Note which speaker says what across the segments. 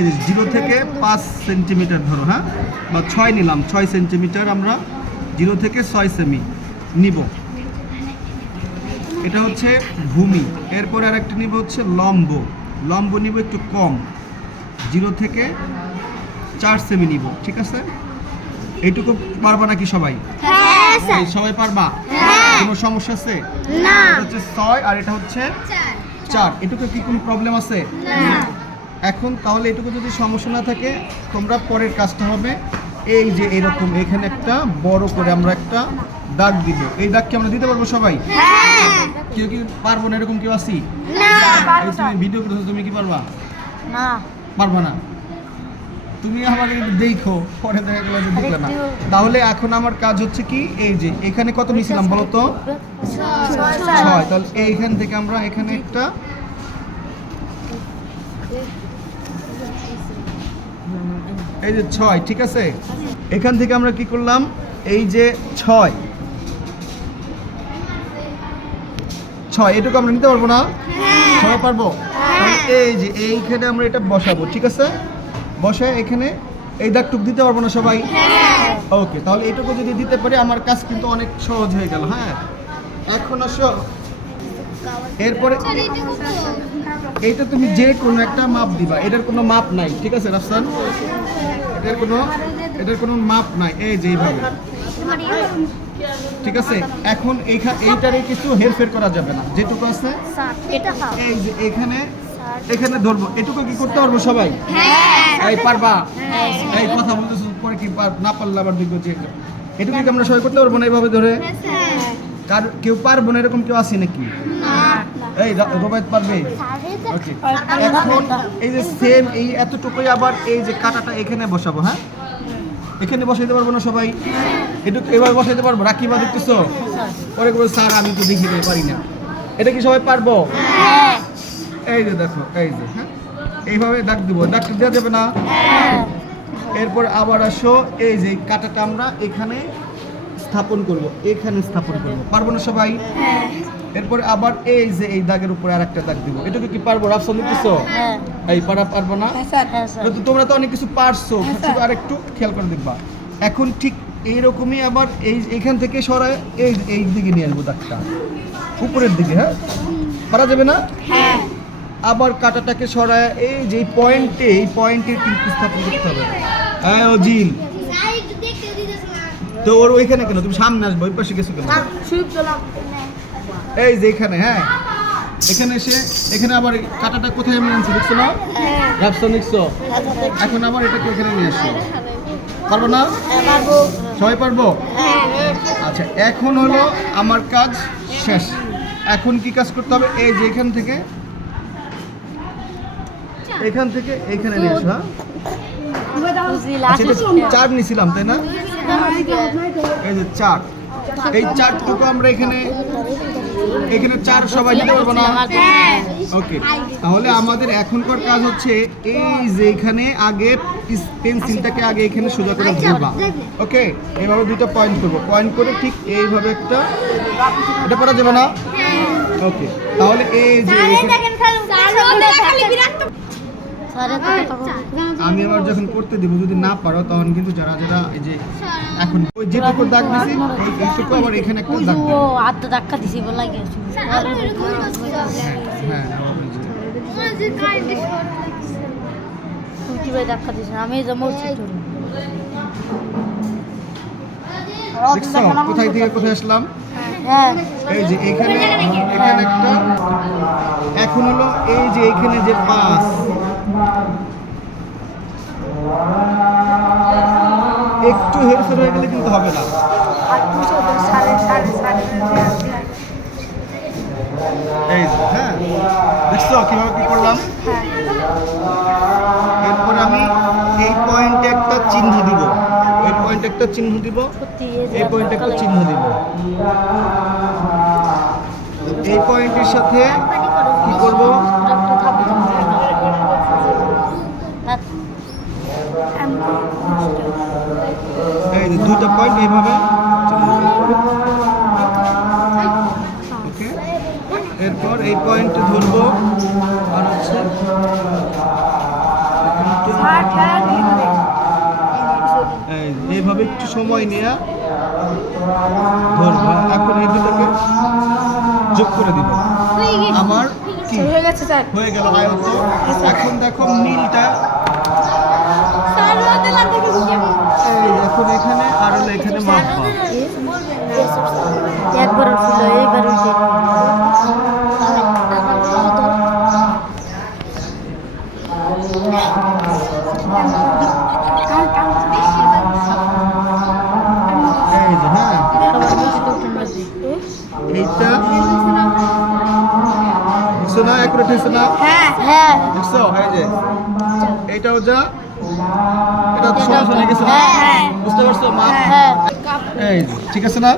Speaker 1: এই জিরো থেকে পাঁচ সেন্টিমিটার ধরো হ্যাঁ? বা ছয় নিলাম ছয় সেন্টিমিটার আমরা জিরো থেকে ছয় সেমি নিব। এটা হচ্ছে ভূমি। এরপরে আর একটা নিব হচ্ছে লম্ব। লম্ব নিব একটু কম। জিরো থেকে চার সেমি নিব ঠিক আছে? এইটুকু পারবা নাকি সবাই?
Speaker 2: হ্যাঁ
Speaker 1: সবাই পারবা?
Speaker 2: হ্যাঁ।
Speaker 1: কোনো সমস্যা আছে?
Speaker 2: না।
Speaker 1: এটা হচ্ছে ছয় আর এটা হচ্ছে চার। এটুকু কি কোনো প্রবলেম আছে?
Speaker 2: না।
Speaker 1: এখন তাহলে এটুকু যদি সমস্যা না থাকে তোমরা পরের কাজটা হবে। এই যে এরকম এখানে একটা বড় করে আমরা একটা দাগ দিব। এই দাগ কি আমরা দিতে পারব সবাই?
Speaker 2: হ্যাঁ।
Speaker 1: কেউ কি পারব না এরকম কেউ আসি তুমি ভিডিও করতেছো তুমি কি পারবা?
Speaker 2: না।
Speaker 1: পারবা না। তুমি আমাকে একটু দেখো পরে দেখা গেলো যে দেখলে না। তাহলে এখন আমার কাজ হচ্ছে কি এই যে এখানে কত নিয়েছিলাম বলো তো? ছয়। তাহলে এইখান থেকে আমরা এখানে একটা এই যে ছয় ঠিক আছে? এখান থেকে আমরা কি করলাম? এই যে ছয়। ছয় এটুকু আমরা নিতে পারব না? সবাই পারব? এই যে এইখানে আমরা এটা বসাবো ঠিক আছে? বসায় এখানে এই দাগটুক দিতে পারব না সবাই? ওকে তাহলে এটুকু যদি দিতে পারি আমার কাজ কিন্তু অনেক সহজ হয়ে গেল হ্যাঁ? এখন আসো। এরপরে এইটা তুমি যে কোনো একটা মাপ দিবা। এটার কোনো মাপ নাই ঠিক আছে রাফসান? এটার কোনো এটার কোনো মাপ নাই এই যে এইভাবে। ঠিক আছে? এখন এইখানে এইটারে কিছু হেরফের করা যাবে না। যেটুকু আছে এই যে এখানে এখানে ধরবো। এটুকু কি করতে পারব সবাই? এই পারবা? এই কথা বলতেছো পরে কি পার- না পারলে আবার দেখব যে এটুকু কি আমরা সবাই করতে পারব না এইভাবে ধরে? কার কেউ পারব না এরকম কেউ আছে নাকি? এই রোবায়ত পারবে? এখন এই যে সেম এই এতটুকুই আবার এই যে কাটাটা এখানে বসাবো হ্যাঁ? এখানে বসাইতে পারব না সবাই? এটুকু এবার বসাইতে পারব? রাখিবা দেখতেছো? পরে বলব স্যার আমি তো দেখি পারি না। এটা কি সবাই পারব? এই যে দেখো এই যে হ্যাঁ? এইভাবে দাগ দিব দাগটা দেওয়া যাবে না? এরপর আবার আসো এই যে কাটাটা আমরা এখানে স্থাপন করব এখানে স্থাপন করব। পারব না সবাই? এরপর আবার এই যে এই দাগের উপরে আর একটা দাগ দিব। এটুকু কি পারব রাফসান দিতেছো? এই পারা পারব না? তো তোমরা তো অনেক কিছু পারছ আর একটু খেয়াল করে দেখবা। এখন ঠিক এইরকমই আবার এই এখান থেকে সরায় এই এই দিকে নিয়ে আসব দাগটা। উপরের দিকে হ্যাঁ? পারা যাবে না? আবার কাটাটাকে সরায় এই যে পয়েন্টে এই পয়েন্টে কিন্তু স্থাপন করতে হবে। হ্যাঁ ও জিল তো ওর ওইখানে কেন? তুমি সামনে আসবে ওই পাশে গেছো কেন? এই যে এখানে হ্যাঁ? এখানে এসে এখানে আবার কাটাটা কোথায় আমি আনছি দেখছ না? রাফসা দেখছ? এখন আবার এটাকে এখানে নিয়ে আসো পারব না? সবাই পারব? আচ্ছা এখন হলো আমার কাজ শেষ। এখন কি কাজ করতে হবে? এই যে এখান থেকে এখান থেকে এখানে নিয়ে আসো হ্যাঁ? আচ্ছা, চার নিছিলাম তাই না? এই যে চার। এই চারটুকু আমরা এখানে এখানে চার সবাই নিতে পারব না? ওকে তাহলে আমাদের এখনকার কাজ হচ্ছে এই যে এখানে আগে পেন্সিলটাকে আগে এখানে সোজা করে ধরবা। ওকে এইভাবে দুটো পয়েন্ট করব। পয়েন্ট করে ঠিক এইভাবে একটা এটা করা যাবে না? ওকে তাহলে এই যে আমি আবার যখন করতে দেবো যদি না পারো তখন কিন্তু যারা যারা এই যে এখন ওই যেটুকু দাগ দিছি ওই এইটুকু আবার এখানে একটা দাগ দেবো।
Speaker 2: আত্মা ধাক্কা দিছি বলা গেছে
Speaker 1: হ্যাঁ যে-
Speaker 2: কীভাবে ধাক্কা দিস আমি যে তোর
Speaker 1: দেখছ? কোথায় থেকে কোথায় আসলাম?
Speaker 2: হ্যাঁ।
Speaker 1: এই যে এখানে এখানে একটা এখন হলো এই যে এখানে যে পাঁচ একটু হেরফের হয়ে গেলে কিন্তু হবে না। এই হ্যাঁ দেখছ কীভাবে কি করলাম? এরপর আমি এই পয়েন্টে একটা চিহ্ন দিব। এই পয়েন্টে একটা চিহ্ন দিব। এই পয়েন্টে একটা চিহ্ন দিব। এই পয়েন্টের সাথে কি করব এই দুইটা পয়েন্ট এইভাবে। ওকে এরপর এই পয়েন্টে ধরবো। আর হচ্ছে এইভাবে একটু সময় নিয়ে ধরবো। এখন এই দুটোকে যোগ করে দিব। আমার
Speaker 2: হয়ে গেছে
Speaker 1: হয়ে গেল এখন দেখো নীলটা এই এখন আর হলো এখানে
Speaker 2: একবার এইবার
Speaker 1: যে হ্যাঁ।
Speaker 2: মধ্যে উঠে লাগবে
Speaker 1: এইটা দেখছ না?
Speaker 2: হ্যাঁ হ্যাঁ।
Speaker 1: দেখছ? যে। এইটাও যা। এটা তো সহজ হয়ে গেছে না
Speaker 2: হ্যাঁ।
Speaker 1: বুঝতে পারছ মা
Speaker 2: হ্যাঁ
Speaker 1: এই ঠিক আছে না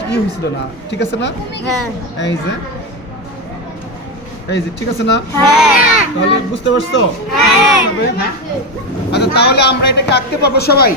Speaker 1: কি হয়েছিল না ঠিক আছে না
Speaker 2: হ্যাঁ
Speaker 1: এই যে এই যে ঠিক আছে না
Speaker 2: হ্যাঁ
Speaker 1: তাহলে বুঝতে পারছ
Speaker 2: হ্যাঁ
Speaker 1: আচ্ছা তাহলে আমরা এটাকে আঁকতে পারব সবাই